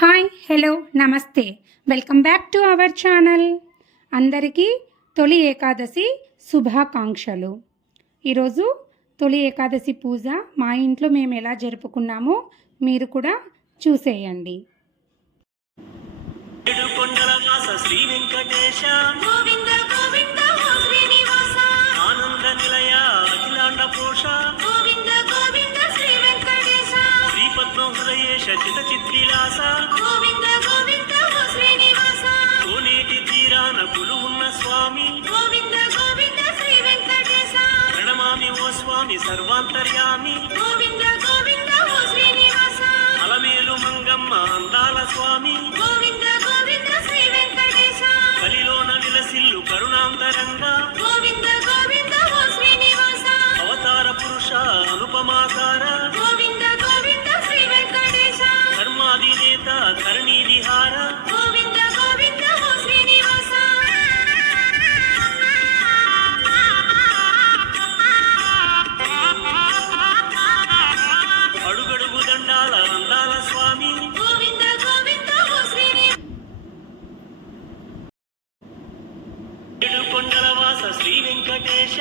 Hi hello నమస్తే. Welcome back to our channel. అందరికీ తొలి ఏకాదశి శుభాకాంక్షలు. ఈరోజు తొలి ఏకాదశి పూజ మా ఇంట్లో మేము ఎలా జరుపుకున్నామో మీరు కూడా చూసేయండి. శ్రీ వెంకటేశ. గోవింద గోవింద. హృదయేశ చిత చిత్విలాస గోవింద గోవింద ఓ శ్రీనివాస. కోనేటి తీరాన ఉన్న స్వామి. గోవింద గోవింద శ్రీ వెంకటేశ. ప్రణమామి ఓ స్వామి సర్వాంతర్యామి. గోవింద గోవింద ఓ శ్రీనివాస. అలమేలు మంగమ్మ అందాల స్వామి. గోవింద గోవింద శ్రీ వెంకటేశ. కలిలోన విలసిల్లు కరుణాంతరంగా. గోవింద గోవింద ఓ శ్రీనివాస. అవతార పురుష అనుపమాకార. శ్రీ వెంకటేశ